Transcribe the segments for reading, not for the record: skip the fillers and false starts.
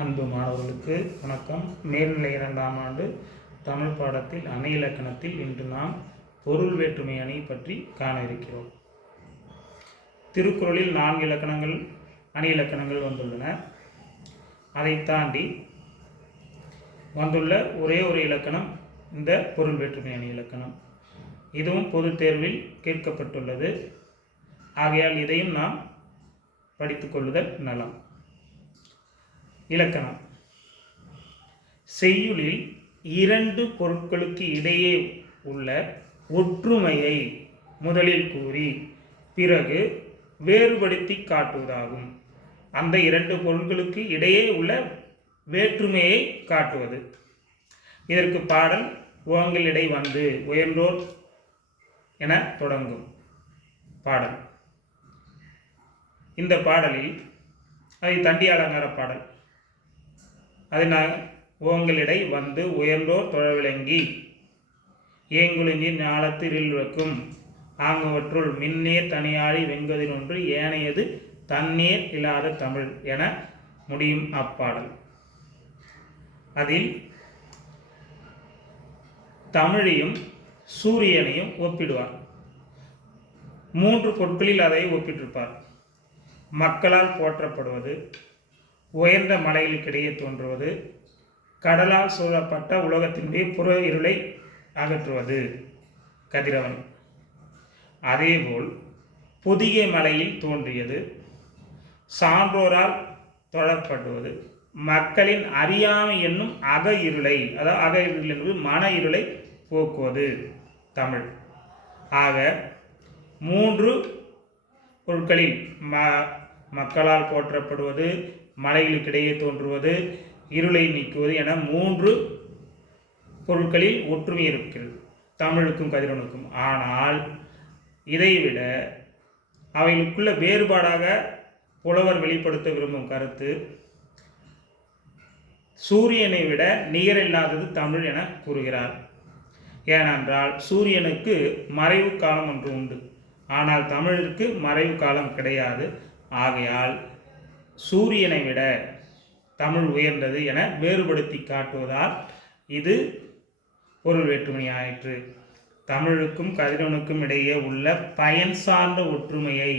அன்பு மாணவர்களுக்கு வணக்கம். மேல்நிலை 2ஆம் ஆண்டு தமிழ் பாடத்தில் அணி இலக்கணத்தில் இன்று நாம் பொருள் வேற்றுமை அணி பற்றி காண இருக்கிறோம். திருக்குறளில் 4 அணி இலக்கணங்கள் வந்துள்ளன. அதை தாண்டி வந்துள்ள ஒரே ஒரு இலக்கணம் இந்த பொருள் வேற்றுமை அணி இலக்கணம். இதுவும் பொது தேர்வில் கேட்கப்பட்டுள்ளது. ஆகையால் இதையும் நாம் படித்துக் கொள்ளுதல் நலம். இலக்கணம்: செய்யுளில் 2 பொருட்களுக்கு இடையே உள்ள ஒற்றுமையை முதலில் கூறி பிறகு வேறுபடுத்தி காட்டுவதாகும். அந்த 2 பொருட்களுக்கு இடையே உள்ள வேற்றுமையை காட்டுவது. இதற்கு பாடல் ஓங்கலிடை வந்து உயர்ந்தோர் என தொடங்கும் பாடல். இந்த பாடலில் அது தண்டி அலங்கார பாடல். அதனால் ஓங்கலிடை வந்து உயர்ந்தோர் தொழவிளங்கி ஏங்குலிஞ்சி ஞாலத்தில் வைக்கும் ஆங்குவற்றுள் மின்னேர் தனியாழி வெங்கதினொன்று ஏனையது தன்னேர் இல்லாத தமிழ் என முடியும் அப்பாடல். அதில் தமிழையும் சூரியனையும் ஒப்பிடுவார். 3 பொருட்களில் அதை ஒப்பிட்டிருப்பார். மக்களால் போற்றப்படுவது, உயர்ந்த மலைகளுக்கிடையே தோன்றுவது, கடலால் சூழப்பட்ட உலகத்தினுடைய புற இருளை அகற்றுவது கதிரவன். அதேபோல் பொதிகை மலையில் தோன்றியது, சான்றோரால் தொழப்படுவது, மக்களின் அறியாமை என்னும் அக இருளை, அதாவது அக இருள் என்பது மன இருளை போக்குவது தமிழ். ஆக 3 பொருட்களில் மக்களால் போற்றப்படுவது, மலைகளுக்கிடையே தோன்றுவது, இருளை நீக்குவது என 3 பொருட்களில் ஒற்றுமை இருக்கிறது தமிழுக்கும் கதிரவனுக்கும். ஆனால் இதைவிட அவைகளுக்குள்ள வேறுபாடாக புலவர் வெளிப்படுத்த விரும்பும் கருத்து, சூரியனை விட நிகரில்லாதது தமிழ் என கூறுகிறார். ஏனென்றால் சூரியனுக்கு மறைவு காலம் ஒன்று உண்டு, ஆனால் தமிழுக்கு மறைவு காலம் கிடையாது. ஆகையால் சூரியனை விட தமிழ் உயர்ந்தது என வேறுபடுத்தி காட்டுவதால் இது பொருள் வேற்றுமை ஆயிற்று. தமிழுக்கும் கதிரவனுக்கும் இடையே உள்ள பயன் சார்ந்த ஒற்றுமையை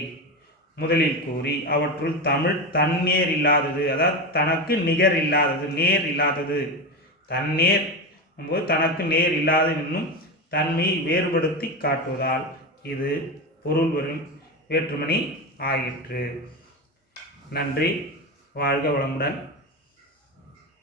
முதலில் கூறி அவற்றுள் தமிழ் தன்னேர் இல்லாதது, அதாவது தனக்கு நிகர் இல்லாதது, நேர் இல்லாதது, தன்னேர் என்பது தனக்கு நேர் இல்லாதது என்னும் தன்மையை வேறுபடுத்தி காட்டுவதால் இது பொருள் வேற்றுமணி ஆயிற்று. நன்றி. வாழ்க வளமுடன்.